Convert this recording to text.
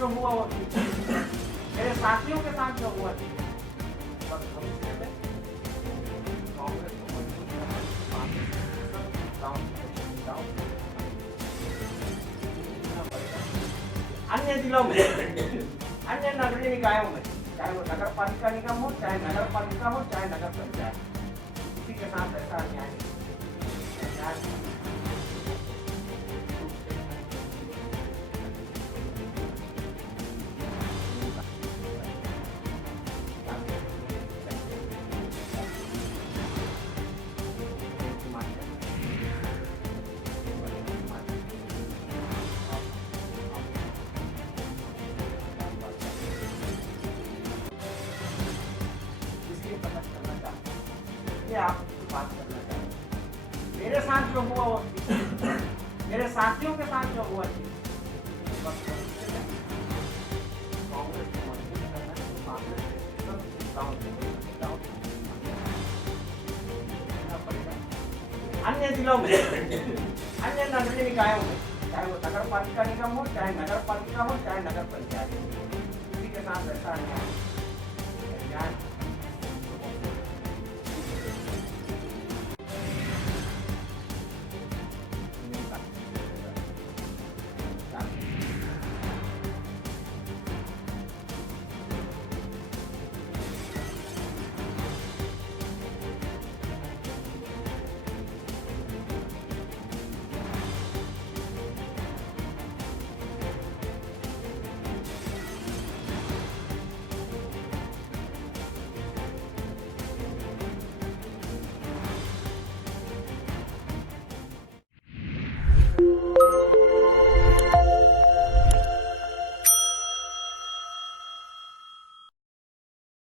जो हुआ वो ठीक है, मेरे साथियों के साथ जो हुआ ठीक है, बस भविष्य में कांग्रेस को मजबूत करना, अन्य जिलों में अन्य नगरीय निकायों में, चाहे वो नगर पालिका निगम हो, चाहे नगर पालिका हो, चाहे नगर पंचायत, किसी के साथ ऐसा अन्याय नहीं। आपसे बात करना चाहूँ, मेरे साथ जो हुआ वो ठीक है, मेरे साथियों के साथ जो हुआ ठीक है, बस कांग्रेस को मजबूत करना है, कांग्रेस के सब अन्य जिलों में अन्य नगरीय निकायों में, चाहे वो नगर पालिका निगम हो, चाहे नगर पालिका हो, चाहे नगर पंचायत, किसी के साथ ऐसा अन्याय